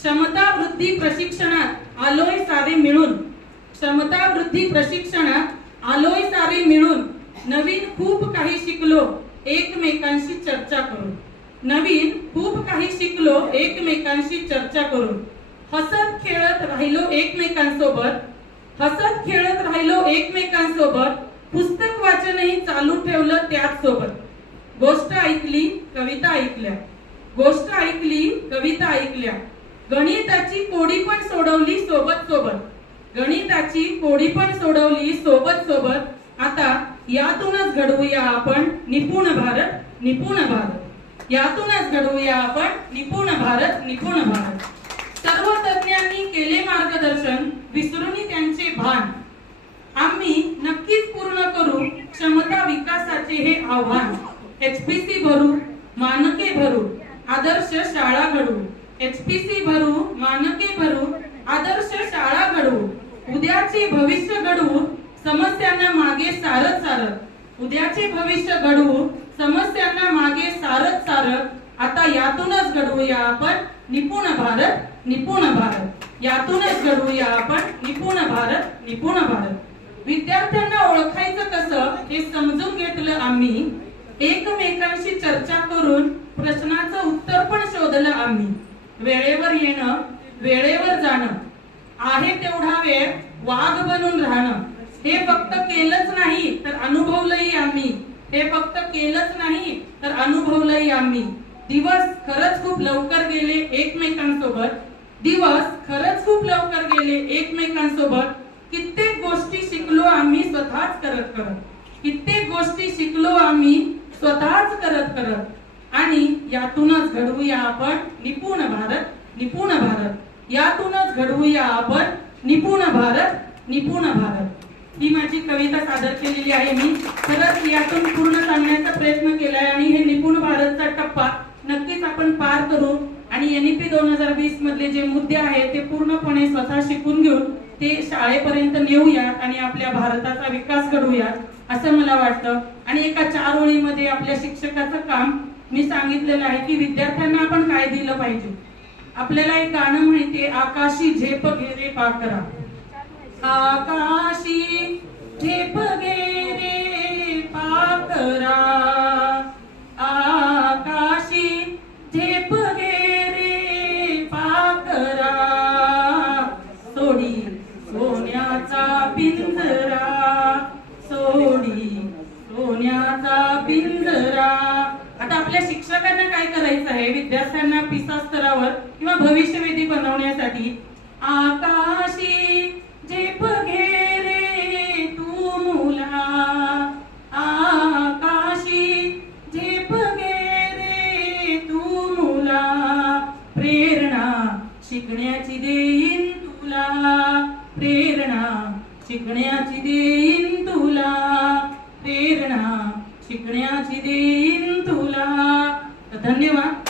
क्षमता वृद्धी प्रशिक्षणात आलोय सारे मिळून, क्षमता वृद्धी प्रशिक्षणात आलोय सारे मिळून, नवीन खूप काही शिकलो एकमेकांशी चर्चा करून, नवीन खूप काही शिकलो एकमेकांशी चर्चा करून, हसत खेळत राहिलो एकमेकांसोबत, हसत खेळत राहिलो एकमेकांसोबत, पुस्तक वाचनही चालू ठेवलं त्याच सोबत, गोष्ट ऐकली कविता ऐकल्या, गोष्ट ऐकली कविता ऐकल्या, गणिताची कोडी पण सोडवली सोबत सोबत, गणिताची कोडी पण सोडवली सोबत सोबत, आता यातूनच घडवूया आपण निपुण भारत, निपुण भारत, यातूनच घडवूया आपण निपुण भारत, निपुण भारत. सर्व तज्ञांनी केले मार्गदर्शन विसरूनी त्यांचे भान, आम्ही नक्कीच पूर्ण करू क्षमता विकासाचे हे आव्हान. HPC भरू मानके भरू आदर्श शाळा घडवू, HPC भरू मानके भरू आदर्श शाळा घडवू, उद्याचे भविष्य घडवू समस्यांना मागे सारत सारत, उद्याचे भविष्य घडवू समस्यांना मागे सारत सारत, आता यातूनच घडवूया आपण निपुण भारत, निपुण भारत, यातूनच घडवूया आपण निपुण भारत, निपुण भारत. विद्यार्थ्यांना ओळखायचं कसं हे समजून घेतलं आम्ही, एकमेकांशी चर्चा करून प्रश्नाचं उत्तर पण शोधलं आम्ही. वेळेवर येणं वेळेवर जाणं, आहे तेवढा वेळ वाघ बनून राहणं, हे फक्त केलंच नाही तर अनुभवलंही आम्ही, हे फक्त केलंच नाही तर अनुभवलंही आम्ही. दिवस खरंच खूप लवकर गेले एकमेकांसोबत, दिवस खरंच खूप लवकर गेले एकमेकांसोबत, कित्येक गोष्टी शिकलो आम्ही स्वतःच करत करत, कित्येक गोष्टी शिकलो आम्ही स्वतःच करत करत, आणि यातूनच घडवूया आपण निपुण भारत, निपुण भारत, यातूनच घडवूया आपण निपुण भारत, निपुण भारत. ही माझी कविता सादर केलेली आहे मी. खरंच यातून पूर्ण सांगण्याचा प्रयत्न केलाय आणि हे निपुण भारतचा टप्पा नक्कीच आपण पार करू आणि NEP 2020 मधले जे मुद्दे आहेत ते पूर्णपणे स्वतः शिकून घेऊन ते शाळेपर्यंत नेऊयात आणि आपल्या भारताचा विकास घडवूयात असं मला वाटतं. आणि एका 4 ओळीमध्ये आपल्या शिक्षकाचं काम मी सांगितलेलं आहे की विद्यार्थ्यांना आपण काय दिलं पाहिजे. आपल्याला एक गाणं माहितीये, आकाशी झेप घे रे पाखरा, आकाशी झेप घे रे पाखरा, आकाशी झेप घे रे पाखरा, सोडी सोन्याचा पिंजरा, सोडी सोन्याचा पिंजरा. आता आपल्या शिक्षकांना काय करायचं आहे, विद्यार्थ्यांना पिसा स्तरावर किंवा भविष्यवेधी बनवण्यासाठी आकाशी झेप घे रे तू मुला, आकाशी झेप घे रे तू मुला, प्रेरणा शिकण्याची देईन तुला, प्रेरणा शिकण्याची देईन तुला, प्रेरणा शिकण्याची देईन तुला. धन्यवाद.